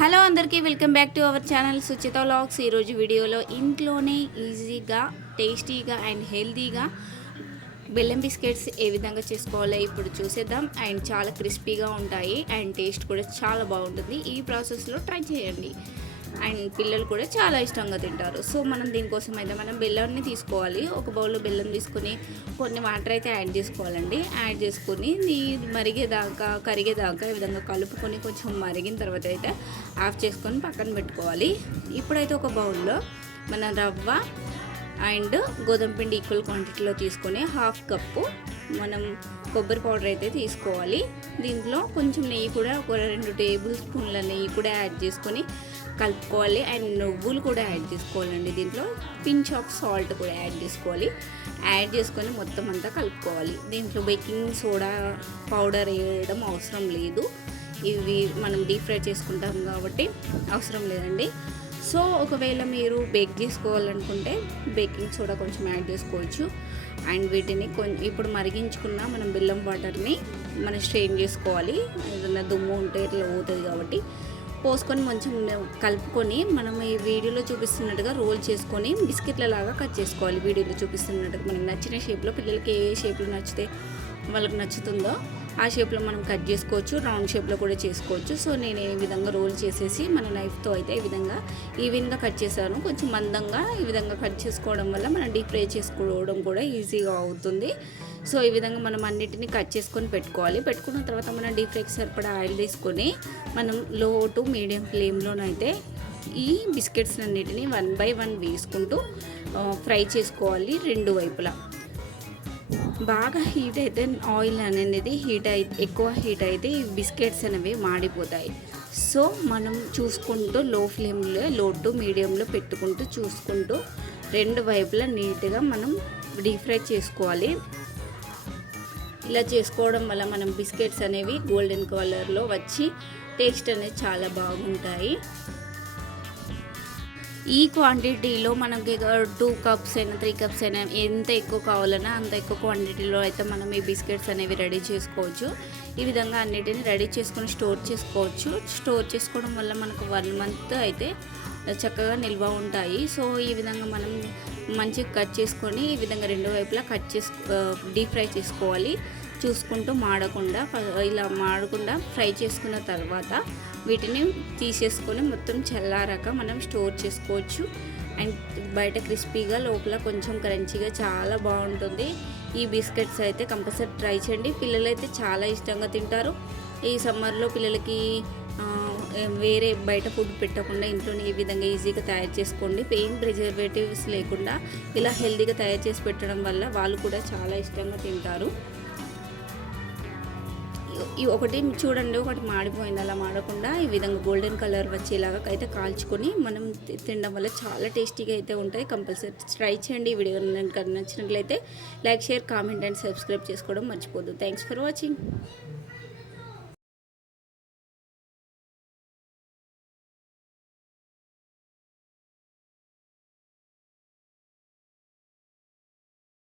Hello అందరికీ welcome back to our channel Suchitha vlogs. ఈరోజు వీడియోలో ఇంట్లోనే ఈజీగా టేస్టీగా అండ్ హెల్తీగా బెల్లం బిస్కెట్స్ ఏ విధంగా చేసుకోవాలో ఇప్పుడు చూసేద్దాం. అండ్ చాలా క్రిస్పీగా ఉంటాయి అండ్ టేస్ట్ కూడా చాలా బాగుంటుంది. ఈ ప్రాసెస్లో ట్రై చేయండి అండ్ పిల్లలు కూడా చాలా ఇష్టంగా తింటారు. సో మనం దీనికోసం అయితే మనం బెల్లాన్ని తీసుకోవాలి. ఒక బౌల్లో బెల్లం తీసుకొని కొన్ని వాటర్ అయితే యాడ్ చేసుకోవాలండి. యాడ్ చేసుకొని కరిగేదాకా ఈ విధంగా కలుపుకొని కొంచెం మరిగిన తర్వాత అయితే ఆఫ్ చేసుకొని పక్కన పెట్టుకోవాలి. ఇప్పుడైతే ఒక బౌల్లో మన రవ్వ అండ్ గోధుమ పిండి ఈక్వల్ క్వాంటిటీలో తీసుకొని హాఫ్ కప్పు మనం కొబ్బరి పౌడర్ అయితే తీసుకోవాలి. దీంట్లో కొంచెం నెయ్యి కూడా ఒక 2 టేబుల్ స్పూన్ల నెయ్యి కూడా యాడ్ చేసుకొని కలుపుకోవాలి. అండ్ నువ్వులు కూడా యాడ్ చేసుకోవాలండి. దీంట్లో పించ్ ఆఫ్ సాల్ట్ కూడా యాడ్ చేసుకోవాలి. యాడ్ చేసుకొని మొత్తం అంతా కలుపుకోవాలి. దీంట్లో బేకింగ్ సోడా పౌడర్ వేయడం అవసరం లేదు. ఇవి మనం డీప్ ఫ్రై చేసుకుంటాం కాబట్టి అవసరం లేదండి. సో ఒకవేళ మీరు బేక్ చేసుకోవాలనుకుంటే బేకింగ్ సోడా కొంచెం యాడ్ చేసుకోవచ్చు. అండ్ వీటిని ఇప్పుడు మరిగించుకున్న మనం బెల్లం వాటర్ని మనం స్ట్రెయిన్ చేసుకోవాలి. ఏదైనా దుమ్ము ఉంటే ఇట్లా పోతుంది కాబట్టి పోసుకొని కొంచెం కలుపుకొని మనం ఈ వీడియోలో చూపిస్తున్నట్టుగా రోల్ చేసుకొని బిస్కెట్ల లాగా కట్ చేసుకోవాలి. వీడియోలో చూపిస్తున్నట్టుగా మనకు నచ్చిన షేప్లో, పిల్లలకి ఏ షేప్లో నచ్చితే వాళ్ళకి నచ్చుతుందో ఆ షేప్లో మనం కట్ చేసుకోవచ్చు. రౌండ్ షేప్లో కూడా చేసుకోవచ్చు. సో నేను ఈ విధంగా రోల్ చేసేసి మన నైఫ్తో అయితే ఈ విధంగా ఈవెన్గా కట్ చేశాను. కొంచెం మందంగా ఈ విధంగా కట్ చేసుకోవడం వల్ల మనం డీప్ ఫ్రై చేసుకోవడం కూడా ఈజీగా అవుతుంది. సో ఈ విధంగా మనం అన్నిటిని కట్ చేసుకొని పెట్టుకున్న తర్వాత మనం డీప్ ఫ్రైకి సరిపడా ఆయిల్ తీసుకొని మనం లో టు మీడియం ఫ్లేమ్లోనైతే ఈ బిస్కెట్స్ అన్నిటిని 1 by 1 వేసుకుంటూ ఫ్రై చేసుకోవాలి. 2 వైపులా బాగా హీట్ అయితే ఆయిల్ అనేది ఎక్కువ హీట్ అయితే ఈ బిస్కెట్స్ అనేవి మాడిపోతాయి. సో మనం చూసుకుంటూ లో టు మీడియంలో పెట్టుకుంటూ చూసుకుంటూ 2 వైపులా నీట్గా మనం డీప్ ఫ్రై చేసుకోవాలి. ఇలా చేసుకోవడం వల్ల మనం బిస్కెట్స్ అనేవి గోల్డెన్ కలర్లో వచ్చి టేస్ట్ అనేది చాలా బాగుంటాయి. ఈ క్వాంటిటీలో మనకి 2 కప్స్ అయినా 3 కప్స్ అయినా ఎంత ఎక్కువ కావాలన్నా అంత ఎక్కువ క్వాంటిటీలో అయితే మనం ఈ బిస్కెట్స్ అనేవి రెడీ చేసుకోవచ్చు. ఈ విధంగా అన్నిటిని రెడీ చేసుకొని స్టోర్ చేసుకోవచ్చు. స్టోర్ చేసుకోవడం వల్ల మనకు 1 month అయితే చక్కగా నిల్వ ఉంటాయి. సో ఈ విధంగా మనం మంచిగా కట్ చేసుకొని ఈ విధంగా 2 వైపులా డీప్ ఫ్రై చేసుకోవాలి. చూసుకుంటూ మాడకుండా ఫ్రై చేసుకున్న తర్వాత వీటిని తీసేసుకొని మొత్తం చల్లారాక మనం స్టోర్ చేసుకోవచ్చు. అండ్ బయట క్రిస్పీగా లోపల కొంచెం క్రంచీగా చాలా బాగుంటుంది. ఈ బిస్కెట్స్ అయితే కంపల్సరీ ట్రై చేయండి. పిల్లలు అయితే చాలా ఇష్టంగా తింటారు. ఈ సమ్మర్లో పిల్లలకి వేరే బయట ఫుడ్ పెట్టకుండా ఇంట్లోనే ఈ విధంగా ఈజీగా తయారు చేసుకోండి. ప్రిజర్వేటివ్స్ లేకుండా ఇలా హెల్తీగా తయారు చేసి పెట్టడం వల్ల వాళ్ళు కూడా చాలా ఇష్టంగా తింటారు. ఒకటి చూడండి, ఒకటి మాడిపోయింది. అలా మాడకుండా ఈ విధంగా గోల్డెన్ కలర్ వచ్చేలాగా అయితే కాల్చుకొని మనం తినడం వల్ల చాలా టేస్టీగా అయితే ఉంటాయి. కంపల్సరీ ట్రై చేయండి. ఈ వీడియో నచ్చినట్లయితే like, share, comment and subscribe చేసుకోవడం మర్చిపోద్దు. Thanks for watching.